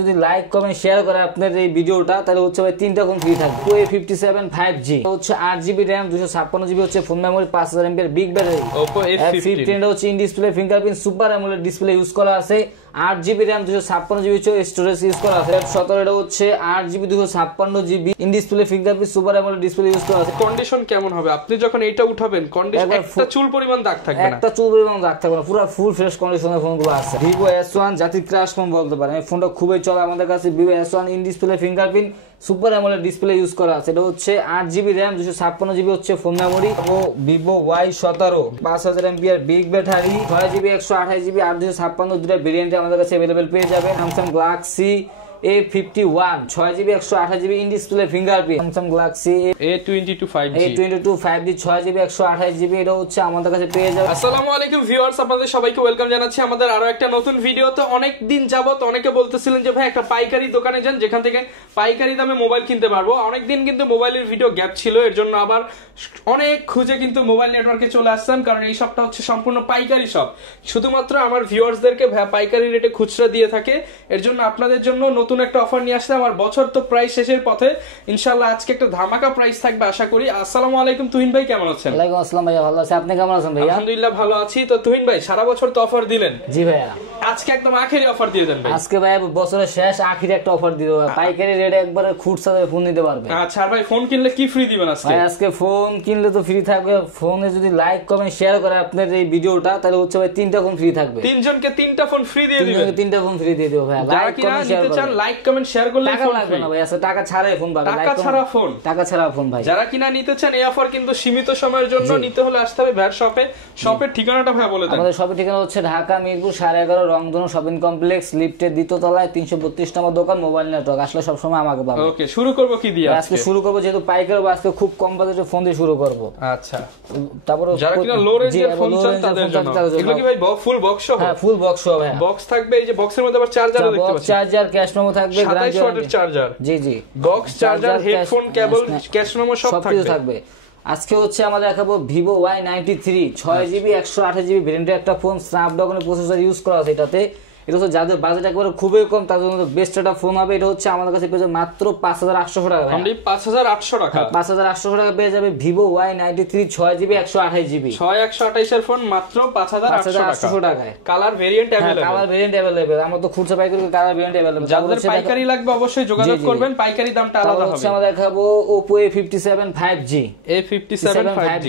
যদি like comment share করে আপনার এই ভিডিওটা তাহলে হচ্ছে ভাই তিনটা ফোন ফ্রি থাকবে। Oppo A57 5G হচ্ছে 8GB RAM 256GB হচ্ছে phone memory 5000 mAh big battery. Oppo A15 হচ্ছে in display fingerprint super AMOLED display use করা আছে। 8GB RAM 256GB হচ্ছে স্টোরেজ ইউজ করা আছে। F17 হচ্ছে 8GB 256GB in display fingerprint super AMOLED display use করা আছে। কন্ডিশন কেমন হবে আপনি যখন এটা উঠাবেন? কন্ডিশন একটা চুল পরিমাণ দাগ থাকবে না, একটা চুল পরিমাণ দাগ থাকবে না, পুরো ফুল ফ্রেশ কন্ডিশনের ফোনগুলো আছে। Vivo S1 জাতির ক্রাশ ফোন বলতে পারেন, এই ফোনটা খুবই চলে আমাদের কাছে। Vivo S1 in display fingerprint super AMOLED display use করা আছে। এটা হচ্ছে 8GB RAM 256GB হচ্ছে phone memory. Vivo Y17 5000 mAh big battery, 6GB 128GB 856 দুটো ভেরিয়েন্টে আমাদের কাছে अवेलेबल পেয়ে যাবেন। Samsung Galaxy A51 6GB 128GB in display fingerprint. Samsung Galaxy A22 5G 6GB 128GB এটা হচ্ছে আমাদের কাছে পেয়ে যাবেন। আসসালামু আলাইকুম ভিউয়ার্স, আপনাদের সবাইকে ওয়েলকাম জানাচ্ছি আমাদের আরো একটা নতুন ভিডিওতে। অনেক দিন যাবত অনেকে বলতেছিলেন যে ভাই একটা পাইকারি দোকানে যান যেখান থেকে পাইকারি দামে মোবাইল কিনতে পারবো। অনেকদিন কিন্তু মোবাইলের ভিডিও গ্যাপ ছিল, এর জন্য আবার অনেক খুঁজে কিন্তু মোবাইল নেটওয়ার্কে চলে আসলাম, কারণ এই শপটা হচ্ছে সম্পূর্ণ পাইকারি শপ। শুধুমাত্র আমার ভিউয়ার্সদেরকে পাইকারি রেটে খুচরা দিয়ে থাকে, এর জন্য আপনাদের জন্য নতুন একটা অফার নিয়ে আসলাম। আর বছর তো প্রায় শেষের পথে, ইনশাআল্লাহ আজকে একটা ধামাকা প্রাইস থাকবে আশা করি। আসসালামু আলাইকুম তুহিন ভাই, কেমন আছেন? ওয়ালাইকুম আসসালাম ভাইয়া, ভালো আছি, আপনি কেমন আছেন ভাইয়া? আলহামদুলিল্লাহ ভালো আছি। তো তুহিন ভাই সারা বছর তো অফার দিলেন, জি ভাইয়া, আজকে একদম আখেরি অফার দিয়ে দেন ভাই। আজকে ভাই বছরের শেষ আখেরি একটা অফার দিব, পাইকারি রেটে একবারে খুচরা ফোন নিতে পারবে। আচ্ছা আর ভাই ফোন কিনলে কি ফ্রি দিবেন আজকে? ভাই আজকে ফোন কিনলে তো ফ্রি থাকবে, ফোনে যদি লাইক কমেন্ট শেয়ার করে আপনার এই ভিডিওটা তাহলে হচ্ছে ভাই তিনটা ফোন ফ্রি থাকবে। তিনজনকে তিনটা ফোন ফ্রি দিয়ে দিবেন? তিনটা ফোন ফ্রি দিয়ে দেব ভাই। লাইক কমেন্ট শেয়ার করলে লাইক কমেন্ট শেয়ার করলে টাকা লাগবে না ভাই, আচ্ছা টাকা ছাড়াই ফোন পাবে। টাকা ছাড়া ফোন? টাকা ছাড়া ফোন ভাই। যারা কিনা নিতে চান এই অফার কিন্তু সীমিত সময়ের জন্য, নিতে হলে আসতে হবে ভ্যাট শপে। শপের ঠিকানাটা ভাই বলে দেন। আমাদের শপের ঠিকানা হচ্ছে ঢাকা মিরপুর 11.5 রংধনু শপিং কমপ্লেক্স, লিফটের দ্বিতীয় তলায় 332 নম্বর দোকান, মোবাইল নেটওয়ার্ক। আসলে সব সময় আমাকে পাবে। ওকে, শুরু করব কি দিয়ে? আজকে শুরু করব যেহেতু পাইকারি, আজকে খুব কম বাজেটে ফোন দিয়ে শুরু করব। আচ্ছা, তারপর যারা কিনা লো রেঞ্জের ফোন চান তাদের জন্য এগুলো কি ভাই ফুল বক্স সহ? হ্যাঁ ফুল বক্স সহ ভাই। বক্স থাকবে, এই যে বক্সের মধ্যে আবার চার্জারও দেখতে পাচ্ছেন। চার্জার, ক্যাশ মেমো থাকবে, 27 ওয়াটের চার্জার। জি জি, বক্স চার্জার, হেডফোন, কেবল, ক্যাশ মেমো সব থাকবে। আজকে হচ্ছে আমাদের দেখাবো Vivo Y93 6GB 128GB ভেরিয়েন্টের একটা ফোন, স্ন্যাপড্রাগনের প্রসেসর ইউজ করা আছে এটাতে। এটা হচ্ছে যাদের বাজেট একবারে খুবই কম তাদের জন্য বেস্ট একটা ফোন হবে। এটা হচ্ছে আমাদের কাছে পেয়ে যাবে মাত্র 5800 টাকা। অনলি 5800 টাকা? 5800 টাকা পেয়ে যাবে Vivo Y93 6GB 128GB 6128 এর ফোন মাত্র 5800 টাকায়। Colour variant available? Colour variant available, আমরা তো খুচরা পাইকারি কালার ভেরিয়েন্ট अवेलेबल। যাদের পাইকারি লাগবে অবশ্যই যোগাযোগ করবেন, পাইকারি দামটা আলাদা হবে। হচ্ছে আমরা দেখাবো Oppo A57 5G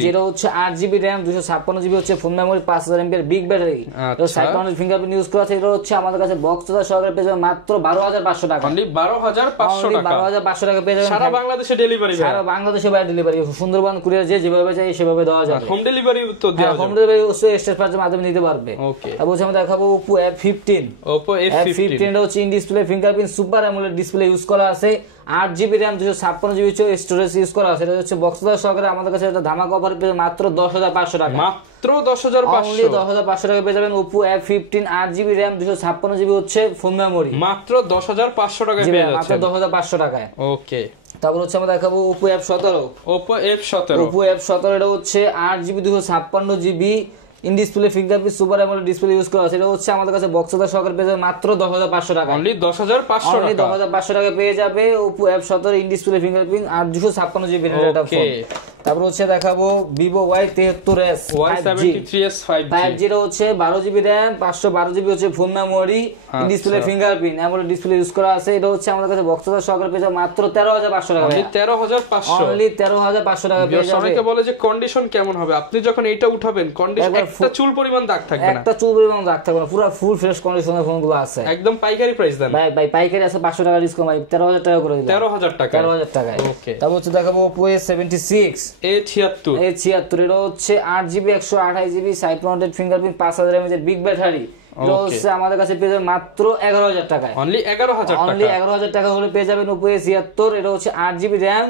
যেটা হচ্ছে 8GB RAM 256GB হচ্ছে phone memory 5000 mAh big battery. এটা সাইড মাউন্টেড ফিঙ্গারপ্রিন্ট ইউজ করা আছে। এটা হচ্ছে আমাদের কাছে বক্স সহকারে পেয়ে যাবেন মাত্র 12500 টাকা। অনলি 12500 টাকা? 12500 টাকা পেয়ে যাবেন সারা বাংলাদেশে ডেলিভারি? সারা বাংলাদেশে বাইরে ডেলিভারি, সুন্দরবন কুরিয়ার যেভাবে চাই সেভাবে দেওয়া যাবে। হোম ডেলিভারি তো দেওয়া যাবে? হোম ডেলিভারি অবশ্যই এক্সট্রা চার্জের মাধ্যমে নিতে পারবে। ওকে, তারপর আমরা দেখাবো Oppo F15 এটা হচ্ছে in display fingerprint super AMOLED display use করা আছে। 8GB RAM 256GB storage use করা আছে। এটা হচ্ছে বক্স সহকারে আমাদের কাছে এটা ধামাকা অফার পেয়ে মাত্র 10500 টাকা। মাত্র 10500? 10500 টাকা পেয়ে যাবেন Oppo F15 8GB RAM 256GB হচ্ছে ফোন মেমোরি, মাত্র 10500 টাকায় পেয়ে যাচ্ছেন। মাত্র 10500 টাকায়। ওকে, তারপর হচ্ছে আমরা দেখাবো Oppo F17 এটা হচ্ছে 8GB 256GB in display fingerprint super AMOLED display use করা আছে। এটা হচ্ছে আমাদের কাছে বক্সদার সহকারে পেয়ে যাবে মাত্র 10500 টাকা। অনলি 10500 টাকা? 10500 টাকা পেয়ে যাবে Oppo F17 in display fingerprint 856GB ভেরিয়েন্টের ফোন। তারপর হচ্ছে দেখাবো Vivo Y73s 5G এটা হচ্ছে 12GB RAM 512GB হচ্ছে phone memory, in display fingerprint AMOLED display use করা আছে। এটা হচ্ছে আমাদের কাছে বক্সদার সহকারে পেয়ে যাবে মাত্র 13500 টাকা। অনলি 13500? অনলি 13500 টাকা পেয়ে যাবে। অনেকে বলে যে কন্ডিশন কেমন হবে আপনি যখন এটা উঠাবেন? কন্ডিশন একটা চুল পরিমাণ দাগ থাকবে না, একটা চুল পরিমাণ দাগ থাকবে না, পুরো ফুল ফ্রেশ কন্ডিশনের ফোনগুলো আছে। একদম পাইকারি প্রাইস দেন ভাই পাইকারি আছে 500 টাকা ডিসকাউন্ট ভাই, 13000 টাকা করে দিলাম। 13000 টাকা? 13000 টাকায়। ওকে, তারপর হচ্ছে দেখাবো Oppo A76 এটা হচ্ছে 8GB 128GB side mounted fingerprint 5000 mAh big battery. এটা হচ্ছে আমাদের কাছে পেয়ে যাবেন মাত্র 11000 টাকায়। অনলি 11000 টাকা? অনলি 11000 টাকা হলে পেয়ে যাবেন Oppo A76 এটা হচ্ছে 8GB RAM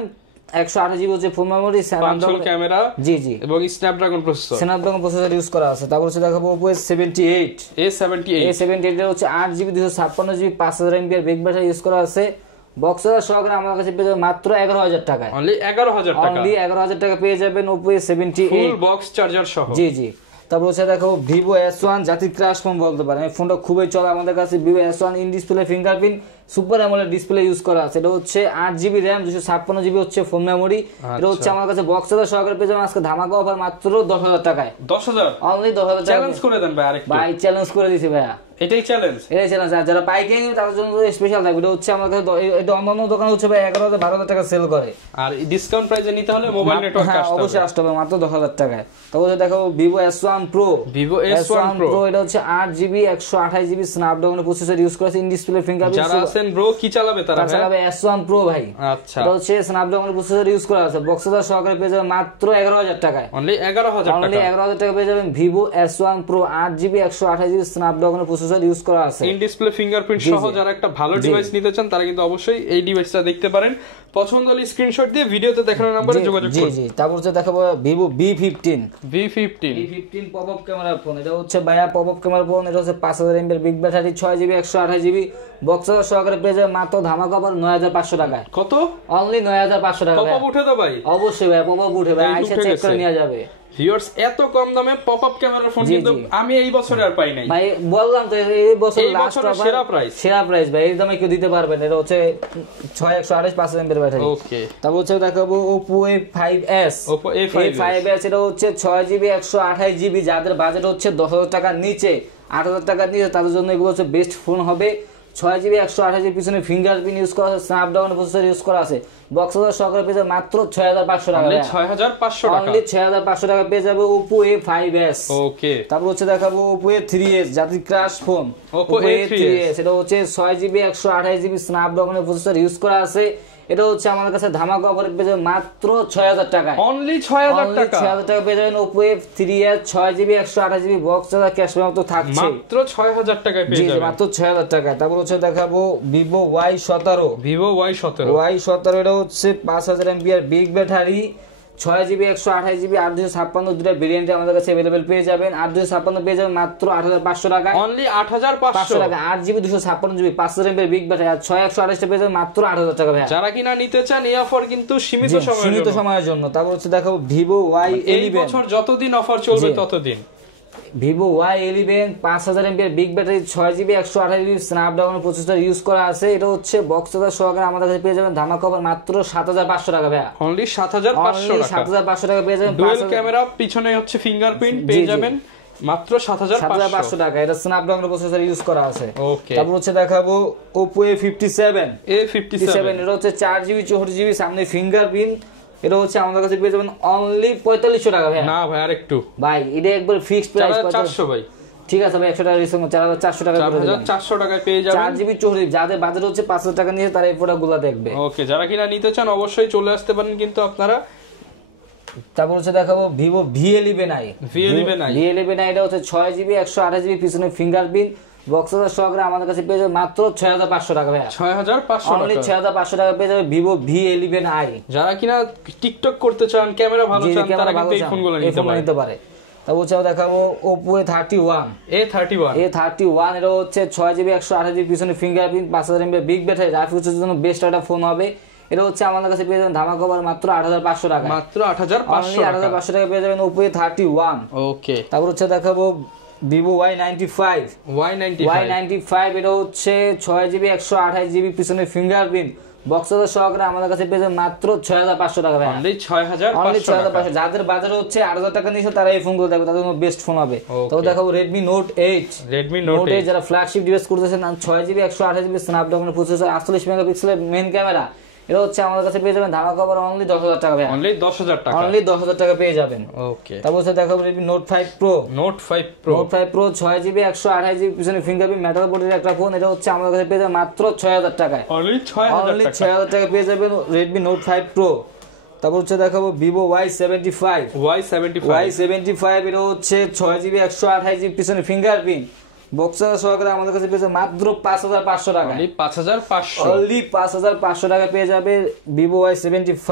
128GB হচ্ছে ফোন মেমোরি, স্যামসাং ক্যামেরা, জি জি, এবং স্ন্যাপড্রাগন প্রসেসর ইউজ করা আছে। তারপর হচ্ছে দেখাবো Oppo A78 এটা হচ্ছে 8GB 256GB 5000 mAh big battery use করা আছে। বক্সদার সহকারে আমার কাছে পেয়ে যাবেন মাত্র 11000 টাকায়। অনলি 11000 টাকা? অনলি 11000 টাকা পেয়ে যাবেন Oppo A78 full box charger সহ। জি জি। তারপর হচ্ছে দেখাবো Vivo S1 জাতির ক্রাশ ফোন বলতে পারেন, এই ফোনটা খুবই চলে আমাদের কাছে। Vivo S1 in display fingerprint super AMOLED display use করা আছে। এটা হচ্ছে 8GB RAM 256GB হচ্ছে ফোন মেমোরি। এটা হচ্ছে আমার কাছে বক্স চার্জার সহকারে পেয়ে যাবেন আজকে ধামাকা অফার মাত্র 10,000 টাকায়। 10,000 অনলি 10,000 টাকা। চ্যালেঞ্জ করে দেন ভাই আরেকটু। ভাই চ্যালেঞ্জ করে দিছি ভাইয়া, এটাই চ্যালেঞ্জ। আর যারা পাইকারি নেবে তাদের জন্য স্পেশাল থাকবে। এটা হচ্ছে আমার কাছে এটা অন্যান্য দোকান হচ্ছে ভাই 11,000 12,000 টাকা সেল করে, আর ডিসকাউন্ট প্রাইসে নিতে হলে মোবাইল নেটওয়ার্ক আসতে হবে। অবশ্যই আসতে হবে মাত্র 10,000 টাকায়। তারপরে দেখো Vivo S1 Pro। Vivo S1 Pro এটা হচ্ছে 8GB 128GB Snapdragon processor use করেছে, ইন ডিসপ্লে ফিঙ্গারপ্রিন্ট। যারা আছেন ব্রো কি চালাবে তারা চালাবে S1 Pro ভাই। আচ্ছা, এটা হচ্ছে স্ন্যাপড্রাগন প্রসেসর ইউজ করা আছে, বক্স চার্জার সহকারে পেয়ে যাবেন মাত্র 11,000 টাকায়। অনলি 11,000 টাকা। অনলি 11,000 টাকা পেয়ে যাবেন Vivo S1 Pro 8GB 128GB Snapdragon processor use করা আছে, ইন ডিসপ্লে ফিঙ্গারপ্রিন্ট সহ। যারা একটা ভালো ডিভাইস নিতে চান তারা কিন্তু অবশ্যই এই ডিভাইসটা দেখতে পারেন। পছন্দ হলে স্ক্রিনশট দিয়ে ভিডিওতে দেখানো নম্বরে যোগাযোগ করুন। জি তারপর হচ্ছে দেখাবো Vivo V15 pop up camera phone. এটা হচ্ছে ভাইয়া পপ আপ ক্যামেরা ফোন। এটা হচ্ছে 5000 mAh big battery, 6GB 128GB box charger সহকারে পেয়ে যাবেন মাত্র ধামাকা অফার 9,500 টাকায়। কত? অনলি 9,500 টাকা। পপ আপ উঠে তো ভাই? অবশ্যই ভাই পপ আপ উঠে ভাই, আইসা চেক করে নিয়ে যাবে। ভিউয়ার্স এত কম দামে পপ আপ ক্যামেরার ফোন কিন্তু আমি এই বছরে আর পাই নাই ভাই। বললাম তো এই বছর লাস্ট সেরা প্রাইস ভাই, এই দামে কেউ দিতে পারবে না। এটা হচ্ছে 6128 5000 mAh ব্যাটারি। ওকে, তারপর হচ্ছে দেখাবো Oppo A5s। এটা হচ্ছে 6GB 128GB। যাদের বাজেট হচ্ছে 10,000 টাকার নিচে, 8,000 টাকার নিচে, তাদের জন্য এগুলো হচ্ছে বেস্ট ফোন হবে। 6GB 128GB পিছনে ফিঙ্গারপ্রিন্ট ইউজ করা আছে, স্ন্যাপড্রাগন প্রসেসর ইউজ করা আছে, বক্স চার্জার সহকারে পেয়ে যাবে মাত্র 6,500 টাকা। অনলি 6,500 টাকা। অনলি 6,500 টাকা পেয়ে যাবে Oppo A5s। ওকে, তারপর হচ্ছে দেখাবো Oppo A3s, জাতির ক্রাশ ফোন। Oppo A3s এটা হচ্ছে 6GB 128GB স্ন্যাপড্রাগনের প্রসেসর ইউজ করা আছে। এটা হচ্ছে আমাদের কাছে ধামাকা অফারে পেয়ে যাবেন মাত্র 6,000 টাকায়। অনলি 6,000 টাকা। 6,000 টাকা পেয়ে যাবেন Oppo A3s 6GB 128GB box charger cash memo তো থাকছে। মাত্র 6,000 টাকায় পেয়ে যাবেন। মাত্র 6,000 টাকা। তারপর হচ্ছে দেখাবো Vivo Y17। Y17 এটা হচ্ছে 5000 mAh big battery, 6GB 128GB 8/256 দুটো ভেরিয়েন্টে আমাদের কাছে अवेलेबल পেয়ে যাবেন। 8/256 পেয়ে যাবেন মাত্র 8,500 টাকা। অনলি 8,500 টাকা। 8GB 256GB 5000 mAh big battery আর 6/128 টা পেয়ে যাবেন মাত্র 8,000 টাকা ভাই। যারা কিনা নিতে চান এই অফার কিন্তু সীমিত সময়ের জন্য। তারপর হচ্ছে দেখাবো Vivo Y11। এই বছর যতদিন অফার চলবে ততদিন। Vivo Y11 5000 mAh big battery, 6GB 128GB Snapdragon processor use করা আছে। এটা হচ্ছে বক্স চার্জার সহকারে আমাদের কাছে পেয়ে যাবেন ধামাকা অফার মাত্র 7,500 টাকা ভাই। অনলি 7,500 টাকা। 7,500 টাকা পেয়ে যাবেন। ডুয়াল ক্যামেরা, পিছনে হচ্ছে ফিঙ্গারপ্রিন্ট পেয়ে যাবেন মাত্র 7,500 টাকা। এটা স্ন্যাপড্রাগন প্রসেসর ইউজ করা আছে। ওকে, তারপর হচ্ছে দেখাবো Oppo A57। এটা হচ্ছে 4GB 64GB সামনে ফিঙ্গারপ্রিন্ট। এটা হচ্ছে আমাদের কাছে পেয়ে যাবেন অনলি 4500 টাকা ভাই। না ভাই আরেকটু ভাই, এটা একবার ফিক্সড প্রাইস 4,400 ভাই। ঠিক আছে ভাই, 100 টাকা ডিসকাউন্ট 4,400 টাকা করে দিলাম। 4,400 টাকায় পেয়ে যাবেন 4GB 64GB। যাদের বাজেট হচ্ছে 5,000 টাকা নিয়ে তারা এই প্রোডাক্টগুলো দেখবে। ওকে, যারা কিনা নিতে চান অবশ্যই চলে আসতে পারেন কিন্তু আপনারা। তারপর হচ্ছে দেখাবো Vivo V11i। এটা হচ্ছে 6GB 128GB পিছনে ফিঙ্গারপ্রিন্ট বক্স চার্জার সহকারে আমাদের কাছে পেয়ে যাবে মাত্র 6,500 টাকা ভাই। 6,500 অনলি 6,500 টাকা পেয়ে যাবে Vivo V11i। যারা কিনা টিকটক করতে চান, ক্যামেরা ভালো চান, তারা কিন্তু এই ফোনগুলো নিতে পারে। তারপর হচ্ছে দেখাবো Oppo A31। এটা হচ্ছে 6GB 128GB পিছনে ফিঙ্গারপ্রিন্ট 5000 mAh বিগ ব্যাটারি, রাফিউজের জন্য বেস্ট একটা ফোন হবে। এটা হচ্ছে আমাদের কাছে পেয়ে যাবেন ধামাকা অফার মাত্র 8,500 টাকা। মাত্র 8,500 টাকা। 8,500 টাকা পেয়ে যাবেন Oppo A31। ওকে, তারপর হচ্ছে দেখাবো Vivo Y95। এটা হচ্ছে 6GB 128GB পিছনে ফিঙ্গারপ্রিন্ট বক্স চার্জার সহকারে আমাদের কাছে পেয়ে যাবেন মাত্র 6,500 টাকা ভাই। অনলি 6,500। যাদের বাজার হচ্ছে 8,000 টাকা নিচে তারা এই ফোনগুলো দেখবে, তাদের জন্য বেস্ট ফোন হবে। তো দেখাবো Redmi Note 8। যারা ফ্ল্যাগশিপ ডিভাইস করতেছেন 6GB 128GB স্ন্যাপড্রাগন প্রসেসর 48 মেগাপিক্সেলের মেইন ক্যামেরা। এটা হচ্ছে আমাদের কাছে পেয়ে যাবেন ধামাকা অফার অনলি 10,000 টাকা ভাই। অনলি 10,000 টাকা পেয়ে যাবেন। ওকে, তারপর হচ্ছে দেখাবো Redmi Note 5 Pro 6GB 128GB পিছনে ফিঙ্গারপ্রিন্ট মেটাল বডির একটা ফোন। এটা হচ্ছে আমাদের কাছে পেয়ে যাবেন মাত্র 6,000 টাকায়। অনলি 6,000 টাকা পেয়ে যাবেন Redmi Note 5 Pro। তারপর হচ্ছে দেখাবো Vivo Y75। এটা হচ্ছে 6GB 128GB পিছনে ফিঙ্গারপ্রিন্ট বক্স চার্জার সহকারে আমাদের কাছে পেয়ে যাবে মাত্র 5,500 টাকা। অনলি 5,500 টাকা পেয়ে যাবে Vivo Y75।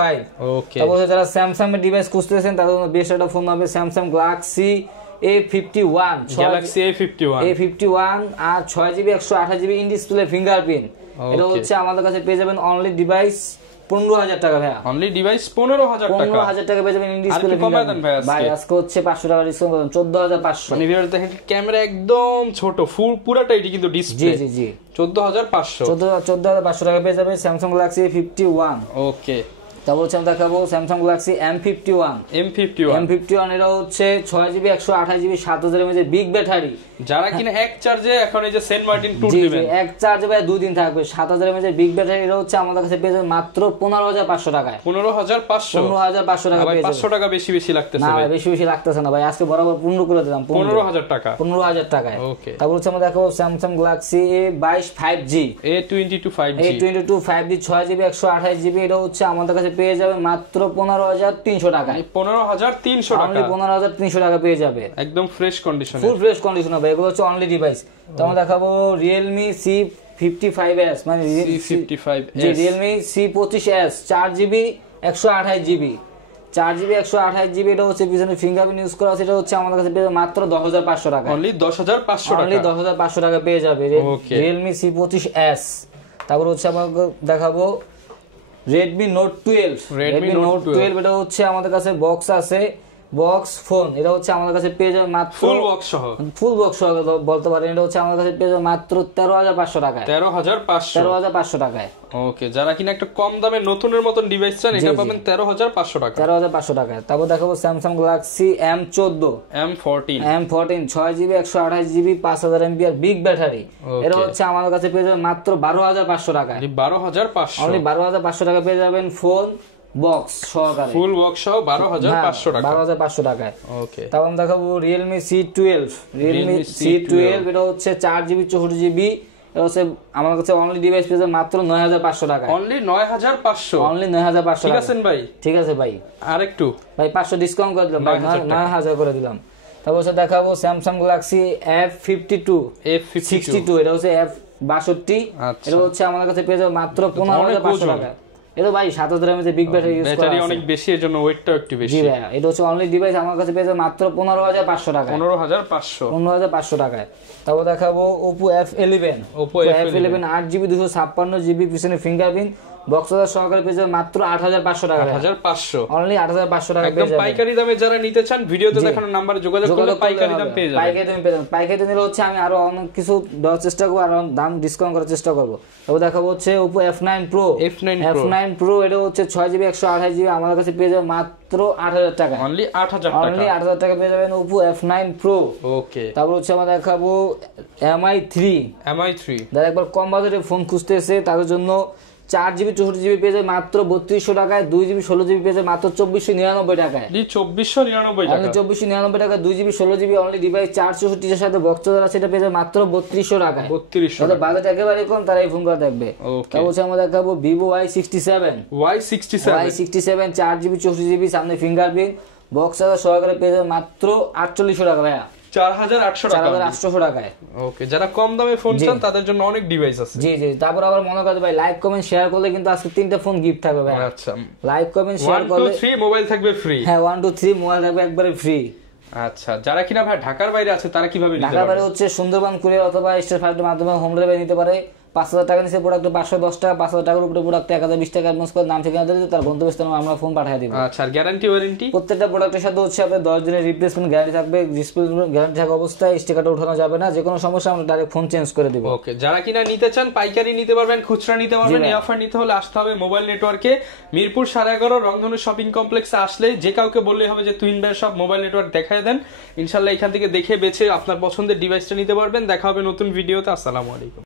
ওকে, তারপর যারা স্যামসাং এর ডিভাইস খুঁজতেছেন তাদের জন্য বেস্ট একটা ফোন হবে Samsung Galaxy A51। আর 6GB 128GB in display fingerprint. এটা হচ্ছে আমাদের কাছে পেয়ে যাবেন অনলি ডিভাইস 15,000 টাকা ভাইয়া। অনলি ডিভাইস 15,000 টাকা। 15,000 টাকা পেয়ে যাবেন ইন ডিসপ্লে ফিঙ্গারপ্রিন্ট। ভাই আজকে হচ্ছে 500 টাকা ডিসকাউন্ট করুন, 14,500। মানে ভিউয়ার দেখেন ক্যামেরা একদম ছোট, ফুল পুরাটা এটি কিন্তু ডিসপ্লে। জি জি জি 14,500। 14,500 টাকা পেয়ে যাবে স্যামসাং গ্যালাক্সি 51। ওকে, তারপর হচ্ছে আমি দেখাবো স্যামসাং গ্যালাক্সি M51। M51 এটা হচ্ছে 6GB 128GB 7000 mAh big battery. যারা কিনা এক চার্জে এখন এই যে সেন্ট মার্টিন ট্যুর দিবেন, এক চার্জে ভাই 2 দিন থাকবে, 7000 mAh বিগ ব্যাটারি। এটা হচ্ছে আমাদের কাছে পেয়ে যাবেন মাত্র 15,500 টাকায়। 15,500 টাকা পেয়ে যাবেন। 500 টাকা বেশি বেশি লাগতেছে না ভাই? বেশি লাগতেছে না ভাই, আজকে বরাবর 15 করে দিলাম। 15,000 টাকা। 15,000 টাকায়। ওকে, তারপর হচ্ছে আমরা দেখাবো Samsung Galaxy A22 5G। A22 5G 6GB 128GB। এটা হচ্ছে আমাদের কাছে পেয়ে যাবে মাত্র 15,300 টাকায়। 15,300 টাকা, অনলি 15,300 টাকা পেয়ে যাবে, একদম ফ্রেশ কন্ডিশনে, ফুল ফ্রেশ কন্ডিশন হবে। এগুলো হচ্ছে অনলি ডিভাইস। তো আমরা দেখাবো Realme C55s, মানে C55s, জি Realme C25s 4GB 128GB 4GB 128GB। এটা হচ্ছে পিছনে ফিঙ্গারপ্রিন্ট ইউজ করা আছে। এটা হচ্ছে আমাদের কাছে পেয়ে যাবে মাত্র 10,500 টাকা। অনলি 10,500 টাকা, অনলি 10,500 টাকা পেয়ে যাবে Realme C25s। তারপর হচ্ছে আমরা দেখাবো Redmi Note 12। Redmi Note 12 এটা হচ্ছে আমাদের কাছে বক্স আছে, বক্স ফোন। এটা হচ্ছে আমাদের কাছে পেয়ে যাবে মাত্র ফুল বক্স সহ, বলতে পারেন। এটা হচ্ছে আমাদের কাছে পেয়ে যাবে মাত্র 13,500 টাকায়। 13,500 টাকায়। ওকে, যারা কিনা একটা কম দামে নতুনের মতন ডিভাইস চান, এটা পাবেন 13,500 টাকা। 13,500 টাকায়। তারপর দেখাবো Samsung Galaxy M14 6GB 128GB 5000 mAh big battery. এটা হচ্ছে আমাদের কাছে পেয়ে যাবে মাত্র 12,500 টাকায়। 12,500, অনলি 12,500 টাকা পেয়ে যাবেন ফোন বক্স সহকারে, ফুল বক্স সহ 12,500 টাকা। 12,500 টাকায়। ওকে, তারপর আমরা দেখাবো Realme C12। এটা হচ্ছে 4GB 64GB। এটা হচ্ছে আমার কাছে অনলি ডিভাইস পেয়ে যাবে মাত্র 9,500 টাকা। অনলি 9,500, অনলি 9,500 ঠিক আছেন ভাই? ঠিক আছে ভাই, আরেকটু ভাই 500 ডিসকাউন্ট করে দিলাম, 9,000 করে দিলাম। তারপর হচ্ছে দেখাবো স্যামসাং গ্যালাক্সি F52। এটা হচ্ছে F62। এটা হচ্ছে আমাদের কাছে পেয়ে যাবে মাত্র 15,500 টাকা। এটা ভাই 7000 mAh বিগ ব্যাটারি ইউজ করা আছে, ব্যাটারি অনেক বেশি, এর জন্য ওয়েটটাও একটু বেশি। জি ভাই, এটা হচ্ছে অনলি ডিভাইস আমার কাছে পেয়ে যাবে মাত্র 15,500 টাকা। 15,500 টাকায়। তারপর দেখাবো Oppo F11। Oppo F11 8GB 256GB পিছনে ফিঙ্গারপ্রিন্ট বক্স সহকারে পেয়ে যাবে মাত্র 8,500 টাকা। 8,500, অনলি 8,500 টাকা একদম পাইকারি দামে। যারা নিতে চান ভিডিওতে দেখানো নম্বরে যোগাযোগ করলে পাইকারি দাম পেয়ে যাবেন। পাইকারি দামে নিলে হচ্ছে আমি আরো অনেক কিছু দেওয়ার চেষ্টা করব, আর দাম ডিসকাউন্ট করার চেষ্টা করব। তবে দেখাবো হচ্ছে Oppo F9 Pro। এটা হচ্ছে 6GB 128GB আমাদের কাছে পেয়ে যাবে মাত্র 8,000 টাকা। অনলি 8,000 টাকা, অনলি 8,000 টাকা পেয়ে যাবেন Oppo F9 Pro। ওকে, তারপর হচ্ছে আমরা দেখাবো MI3। যারা একবার কম বাজেটে ফোন খুঁজতেছে তাদের জন্য 4GB 64GB পেয়ে যায় মাত্র 3200 টাকায়। 2GB 16GB পেয়ে যায় মাত্র 2499 টাকায়। 2499 টাকা 2GB 16GB অনলি ডিভাইস 464 এর সাথে বক্স চার্জার আছে, এটা পেয়ে যায় মাত্র 3200 টাকায়। 3200 তাহলে বাজেট একেবারে কম, তারা এই ফোনটা দেখবে। তারপর হচ্ছে আমরা দেখাবো Vivo Y67 4GB 64GB সামনে ফিঙ্গারপ্রিন্ট বক্স চার্জার সহকারে পেয়ে যায় মাত্র 4800 টাকা ভাইয়া। 4,800 টাকায়। ওকে, যারা কম দামে ফোন চান তাদের জন্য অনেক ডিভাইস আছে। জি তারপর আবার মনে করতে ভাই লাইক কমেন্ট শেয়ার করলে কিন্তু আজকে 3টা ফোন গিফট থাকবে ভাই। আচ্ছা, লাইক কমেন্ট শেয়ার করলে 1 2 3 মোবাইল থাকবে ফ্রি। হ্যাঁ 1 2 3 মোবাইল থাকবে একবারে ফ্রি। আচ্ছা, যারা কিনা ভাই ঢাকার বাইরে আছে তারা কিভাবে নিতে পারবে? ঢাকার বাইরে হচ্ছে সুন্দরবন কুরিয়ার অথবা স্টেট ফাস্টের মাধ্যমে হোম ডেলিভারি নিতে পারে। 5,000 টাকা নিচে প্রোডাক্ট 510 টাকা, 5,000 টাকার উপরে প্রোডাক্ট 1,020 টাকা অ্যাডভান্স করে নাম ঠিকানা দিলে তার গন্তব্যস্থানে আমরা ফোন পাঠিয়ে দিব। আচ্ছা, আর গ্যারান্টি ওয়ারেন্টি? প্রত্যেকটা প্রোডাক্টের সাথে হচ্ছে আপনার 10 দিনের রিপ্লেসমেন্ট গ্যারান্টি থাকবে। রিপ্লেসমেন্ট গ্যারান্টি থাকা অবস্থায় স্টিকারটা উঠানো যাবে না, যে কোনো সমস্যা আমরা ডাইরেক্ট ফোন চেঞ্জ করে দিব। ওকে, যারা কিনা নিতে চান পাইকারি নিতে পারবেন, খুচরা নিতে পারবেন। এই অফার নিতে হলে আসতে হবে মোবাইল নেটওয়ার্কে, মিরপুর 11.5 রংধনু শপিং কমপ্লেক্সে আসলে যে কাউকে বললেই হবে যে তুহিন ভাইয়ের সব মোবাইল নেটওয়ার্ক দেখায় দেন। ইনশাআল্লাহ এখান থেকে দেখে বেছে আপনার পছন্দের ডিভাইসটা নিতে পারবেন। দেখা হবে নতুন ভিডিওতে। আসসালামু আলাইকুম।